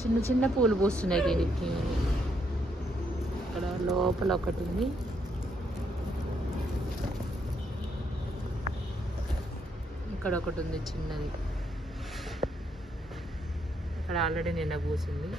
చిన్న చిన్న పూలు పూస్తున్నాయి దీనికి. ఇక్కడ లోపల ఒకటి ఉంది. ఇక్కడ ఒకటి ఉంది చిన్నది. ఇక్కడ ఆల్రెడీ నిన్న పూసింది.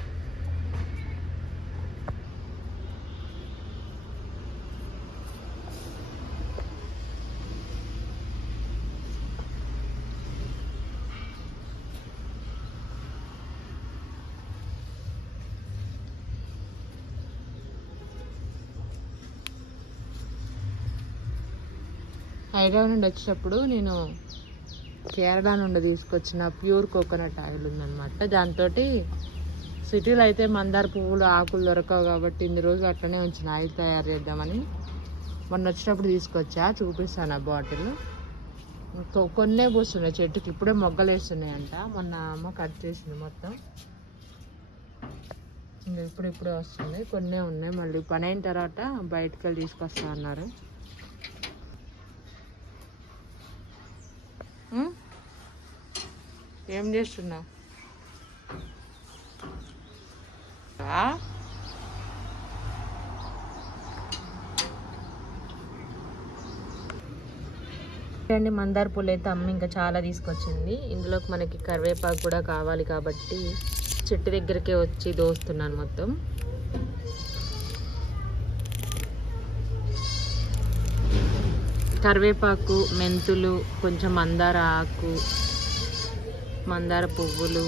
హైదరాబాద్ నుండి వచ్చేటప్పుడు నేను కేరళ నుండి తీసుకొచ్చిన ప్యూర్ కోకోనట్ ఆయిల్ ఉందన్నమాట. దాంతో సిటీలో అయితే మందార పువ్వులు ఆకులు దొరకవు కాబట్టి ఇన్ని రోజులు అట్లనే ఉంచిన ఆయిల్ తయారు చేద్దామని మొన్న వచ్చినప్పుడు తీసుకొచ్చా. చూపిస్తాను ఆ బాటిల్. కొన్నే పూస్తున్నాయి చెట్టుకి, ఇప్పుడే మొగ్గలు వేస్తున్నాయంట. మొన్న అమ్మ కట్ చేసింది మొత్తం. ఇంకా ఇప్పుడే వస్తుంది. కొన్నే ఉన్నాయి. మళ్ళీ పని అయిన తర్వాత బయటకు వెళ్ళి తీసుకొస్తా అన్నారు. ఏం చేస్తున్నావు? మందార పూలు అయితే అమ్మ ఇంకా చాలా తీసుకొచ్చింది. ఇందులోకి మనకి కరివేపాకు కూడా కావాలి కాబట్టి చెట్టు దగ్గరికే వచ్చి దోస్తున్నాను మొత్తం. కరివేపాకు, మెంతులు, కొంచెం మందార ఆకు, మందార పువ్వులు,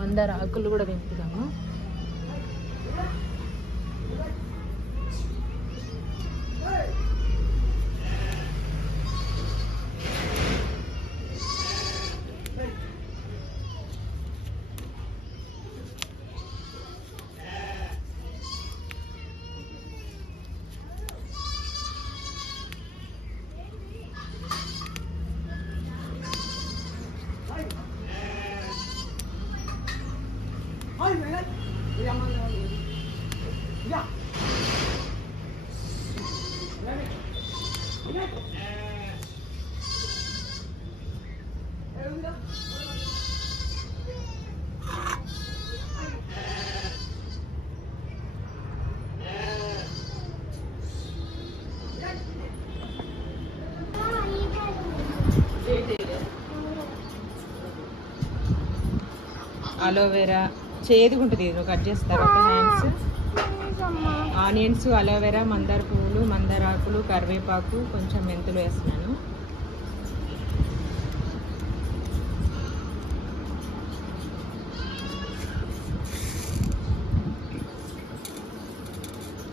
మందార ఆకులు కూడా తెంపుదాము. అలోవెరా చేదుగుంటుంది. నువ్వు కట్ చేస్తారా? హ్యాండ్స్, ఆనియన్స్, అలోవెరా, మందార పువ్వులు, మందార ఆకులు, కరివేపాకు, కొంచెం మెంతులు వేస్తున్నాను.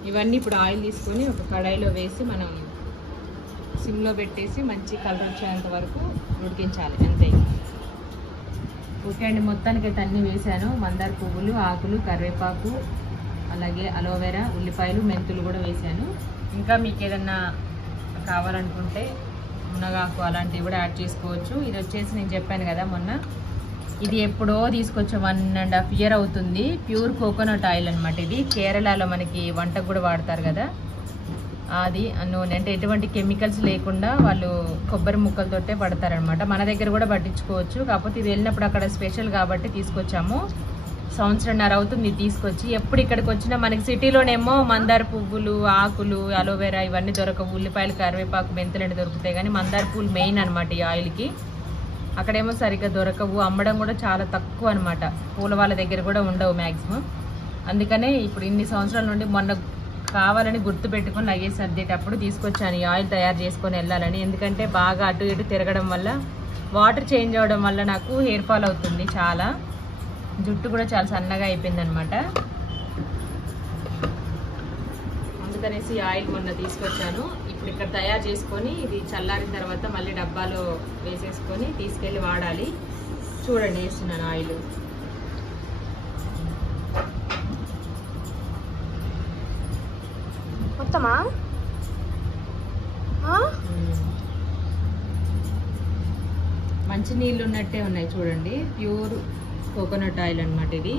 ఇవన్నీ ఇప్పుడు ఆయిల్ తీసుకొని ఒక కడాయిలో వేసి మనం సిమ్లో పెట్టేసి మంచి కలర్ వచ్చేంత వరకు ఉడికించాలి. అంతే. ఓకే అండి, మొత్తానికి అయితే అన్నీ వేసాను. మందార పువ్వులు, ఆకులు, కరివేపాకు, అలాగే అలోవెరా, ఉల్లిపాయలు, మెంతులు కూడా వేసాను. ఇంకా మీకు ఏదన్నా కావాలనుకుంటే మునగాకు అలాంటివి కూడా యాడ్ చేసుకోవచ్చు. ఇది వచ్చేసి నేను చెప్పాను కదా మొన్న, ఇది ఎప్పుడో తీసుకొచ్చా, 1.5 year అవుతుంది. ప్యూర్ కోకోనట్ ఆయిల్ అనమాట. ఇది కేరళలో మనకి వంటకు కూడా వాడతారు కదా, అది నూనె. అంటే ఎటువంటి కెమికల్స్ లేకుండా వాళ్ళు కొబ్బరి ముక్కలతోటే పడతారనమాట. మన దగ్గర కూడా పట్టించుకోవచ్చు. కాకపోతే ఇది వెళ్ళినప్పుడు అక్కడ స్పెషల్ కాబట్టి తీసుకొచ్చాము. 1.5 సంవత్సరం అవుతుంది తీసుకొచ్చి. ఎప్పుడు ఇక్కడికి వచ్చినా మనకి సిటీలోనేమో మందార పువ్వులు, ఆకులు, అలోవెరా ఇవన్నీ దొరకవు. ఉల్లిపాయలు, కరివేపాకు, మెంతులు దొరుకుతాయి. కానీ మందార పువ్వులు మెయిన్ అనమాట ఈ ఆయిల్కి. అక్కడేమో సరిగ్గా దొరకవు, అమ్మడం కూడా చాలా తక్కువ అనమాట. పూల వాళ్ళ దగ్గర కూడా ఉండవు మ్యాక్సిమం. అందుకనే ఇప్పుడు ఇన్ని సంవత్సరాల నుండి మొన్న కావాలని గుర్తు పెట్టుకుని లగేజ్ సర్దేటప్పుడు తీసుకొచ్చాను ఈ ఆయిల్ తయారు చేసుకొని వెళ్ళాలని. ఎందుకంటే బాగా అటు ఇటు తిరగడం వల్ల, వాటర్ చేంజ్ అవ్వడం వల్ల నాకు హెయిర్ ఫాల్ అవుతుంది చాలా. జుట్టు కూడా చాలా సన్నగా అయిపోయింది అనమాట. అందుకనేసి ఆయిల్ మొన్న తీసుకొచ్చాను. ఇప్పుడు ఇక్కడ తయారు చేసుకొని ఇది చల్లారిన తర్వాత మళ్ళీ డబ్బాలో వేసేసుకొని తీసుకెళ్ళి వాడాలి. చూడండి వేస్తున్నాను ఆయిల్. మొత్తమా? మంచి నీళ్ళు ఉన్నట్టే ఉన్నాయి చూడండి. ప్యూర్ కోకోనట్ ఆయిల్ అనమాట ఇది.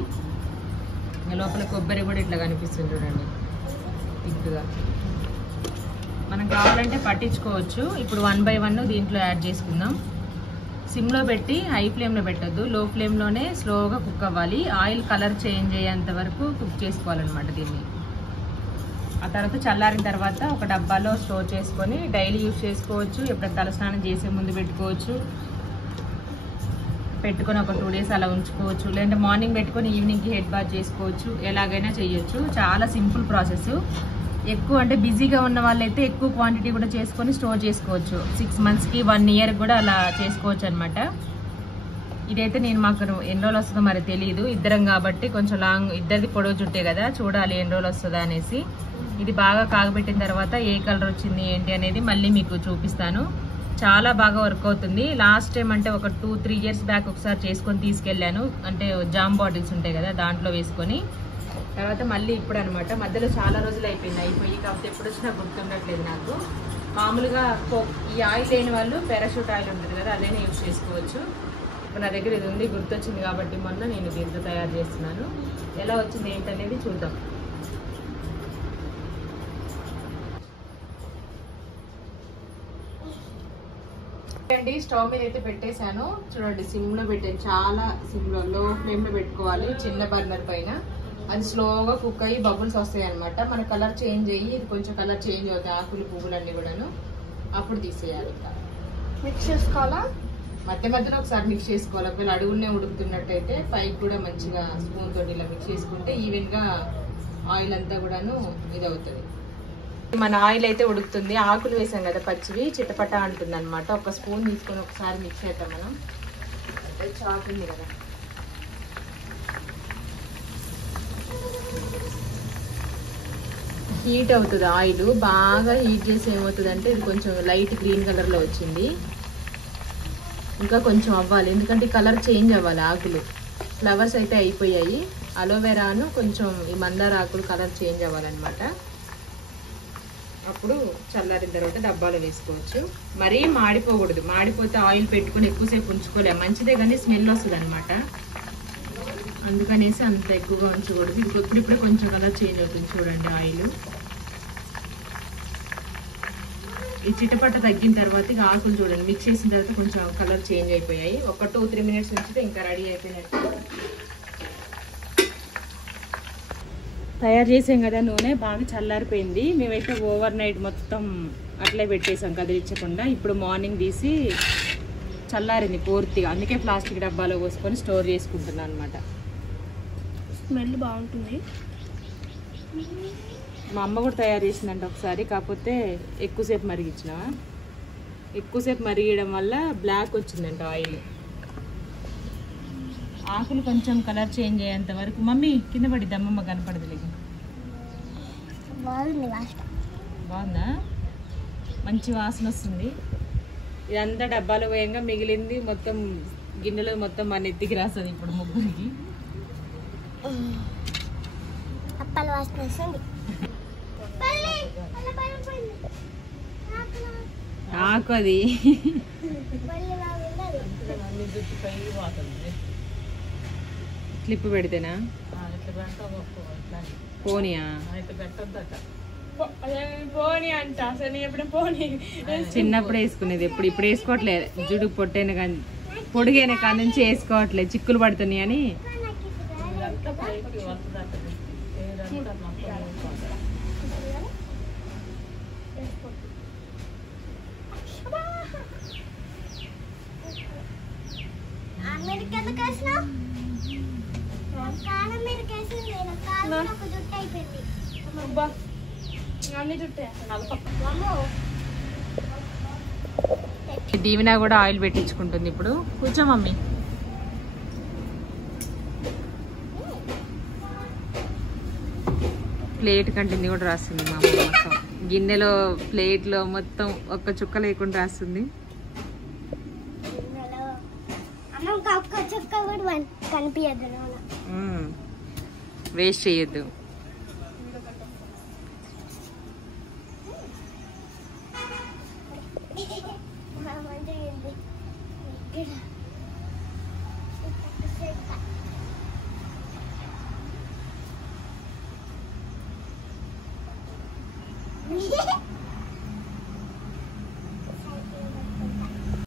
లోపల కొబ్బరి కూడా ఇట్లా కనిపిస్తుంది చూడండి థిక్గా. మనం కావాలంటే పట్టించుకోవచ్చు. ఇప్పుడు 1 by 1 దీంట్లో యాడ్ చేసుకుందాం. సిమ్లో పెట్టి హై ఫ్లేమ్లో పెట్టద్దు, లో ఫ్లేమ్లోనే స్లోగా కుక్ అవ్వాలి. ఆయిల్ కలర్ చేంజ్ అయ్యేంత వరకు కుక్ చేసుకోవాలన్నమాట దీన్ని. ఆ తర్వాత చల్లారిన తర్వాత ఒక డబ్బాలో స్టోర్ చేసుకొని డైలీ యూజ్ చేసుకోవచ్చు. ఎప్పుడైనా తలస్నానం చేసే ముందు పెట్టుకొని ఒక 2 days అలా ఉంచుకోవచ్చు. లేదంటే మార్నింగ్ పెట్టుకొని ఈవినింగ్కి హెడ్ బాత్ చేసుకోవచ్చు. ఎలాగైనా చేయొచ్చు. చాలా సింపుల్ ప్రాసెస్. ఎక్కువ అంటే బిజీగా ఉన్న వాళ్ళైతే ఎక్కువ క్వాంటిటీ కూడా చేసుకొని స్టోర్ చేసుకోవచ్చు. 6 monthsకి 1 year కూడా అలా చేసుకోవచ్చు అనమాట. ఇదైతే నేను మాకు ఎన్ని రోజులు వస్తుందో మరి తెలియదు. ఇద్దరం కాబట్టి కొంచెం లాంగ్, ఇద్దరిది పొడవు చుట్టే కదా, చూడాలి ఎన్ని రోజులు వస్తుందా అనేసి. ఇది బాగా కాగబెట్టిన తర్వాత ఏ కలర్ వచ్చింది ఏంటి అనేది మళ్ళీ మీకు చూపిస్తాను. చాలా బాగా వర్క్ అవుతుంది. లాస్ట్ టైం అంటే ఒక 2-3 years బ్యాక్ ఒకసారి చేసుకొని తీసుకెళ్ళాను. అంటే జామ్ బాటిల్స్ ఉంటాయి కదా, దాంట్లో వేసుకొని. తర్వాత మళ్ళీ ఇప్పుడు అనమాట. మధ్యలో చాలా రోజులు అయిపోయి కాకపోతే ఎప్పుడు వచ్చినా గుర్తుండట్లేదు నాకు. మామూలుగా ఈ ఆయిల్ లేని వాళ్ళు పారాషూట్ ఆయిల్ ఉంటుంది కదా, అదేనే యూజ్ చేసుకోవచ్చు. ఇప్పుడు నా దగ్గర ఇది ఉంది, గుర్తొచ్చింది కాబట్టి మొన్న నేను దీంతో తయారు చేస్తున్నాను. ఎలా వచ్చింది ఏంటనేది చూద్దాం. అండి స్టవ్ మీద అయితే పెట్టేశాను చూడండి. సిమ్లో పెట్టాను, చాలా సిమ్లో, లో ఫ్లేమ్లో పెట్టుకోవాలి. చిన్న బర్నర్ పైన అది స్లోగా కుక్ అయ్యి బబుల్స్ వస్తాయి అనమాట. మన కలర్ చేంజ్ అయ్యి ఇది కొంచెం కలర్ చేంజ్ అవుతాయి, ఆకులు పువ్వులు అన్ని కూడాను. అప్పుడు తీసేయాలి. ఇంకా మిక్స్ చేసుకోవాలా? మధ్యలో ఒకసారి మిక్స్ చేసుకోవాలి. ఒకవేళ అడుగునే ఉడుకుతున్నట్టయితే పైకి కూడా మంచిగా స్పూన్ తోటి ఇలా మిక్స్ చేసుకుంటే ఈవెన్గా ఆయిల్ అంతా కూడాను ఇది అవుతుంది. మన ఆయిల్ అయితే ఉడుకుతుంది. ఆకులు వేసాం కదా పచ్చివి, చిటపట అంటుంది అనమాట. ఒక స్పూన్ తీసుకొని ఒకసారి మిక్స్ చేద్దాం మనం. చాకు ఉంది కదా, హీట్ అవుతుంది ఆయిల్. బాగా హీట్ చేసి ఏమవుతుంది అంటే ఇది కొంచెం లైట్ గ్రీన్ కలర్లో వచ్చింది. ఇంకా కొంచెం అవ్వాలి, ఎందుకంటే కలర్ చేంజ్ అవ్వాలి. ఆకులు ఫ్లవర్స్ అయితే అయిపోయాయి. అలోవెరాను కొంచెం ఈ మందార ఆకులు కలర్ చేంజ్ అవ్వాలన్నమాట. అప్పుడు చల్లారిన తర్వాత డబ్బాలో వేసుకోవచ్చు. మరీ మాడిపోకూడదు, మాడిపోతే ఆయిల్ పెట్టుకుని ఎక్కువసేపు ఉంచుకోలేము. మంచిదే కానీ స్మెల్ వస్తుంది అనమాట. అందుకనేసి అంత ఎక్కువగా ఉంచకూడదు. ఇప్పుడిప్పుడే కొంచెం కలర్ చేంజ్ అవుతుంది చూడండి ఆయిల్. ఈ చిటపట తగ్గిన తర్వాత ఇక ఆకులు చూడండి మిక్స్ చేసిన తర్వాత కొంచెం కలర్ చేంజ్ అయిపోయాయి. ఒక 2-3 minutes ఉంచితే ఇంకా రెడీ అయిపోయినట్టు. తయారు చేసాం కదా, నూనె బాగా చల్లారిపోయింది. మేమైతే ఓవర్ నైట్ మొత్తం అట్లే పెట్టేసాం కదిలించకుండా. ఇప్పుడు మార్నింగ్ తీసి చల్లారింది పూర్తిగా, అందుకే ప్లాస్టిక్ డబ్బాలో పోసుకొని స్టోర్ చేసుకుంటున్నాను అనమాట. స్మెల్ బాగుంటుంది. మా అమ్మ కూడా తయారు చేసిందంట ఒకసారి, కాకపోతే ఎక్కువసేపు మరిగించినావా. ఎక్కువసేపు మరిగడం వల్ల బ్లాక్ వచ్చిందంట ఆయిల్. ఆకులు కొంచెం కలర్ చేంజ్ అయ్యేంత వరకు. మమ్మీ కింద పడిద్ది, అమ్మమ్మ కనపడదులేదు. బాగుందా? మంచి వాసన వస్తుంది. ఇదంతా డబ్బాలో పోయంగా మిగిలింది మొత్తం గిన్నెలో మొత్తం మన ఎత్తికి రాస్తుంది ఇప్పుడు ముగ్గురికి. ఆకు అది క్లిప్ పెడితేనా పోనీయా? పోనీ అంట అసలు ఎప్పుడు పోనీ. చిన్నప్పుడు వేసుకునేది, ఇప్పుడు వేసుకోవట్లేదు. జుడు పొట్టైన కానీ పొడిగైన కాడ నుంచి వేసుకోవట్లేదు, చిక్కులు పడుతున్నాయి అని. దీవెన కూడా ఆయిల్ పెట్టించుకుంటుంది ఇప్పుడు. కూర్చో మమ్మీ. ప్లేట్ కంటింది కూడా రాస్తుంది మా అమ్మ. మొత్తం గిన్నెలో ప్లేట్లో మొత్తం ఒక్క చుక్క లేకుండా రాస్తుంది. వేస్ట్ చేయొద్దు. Yeah.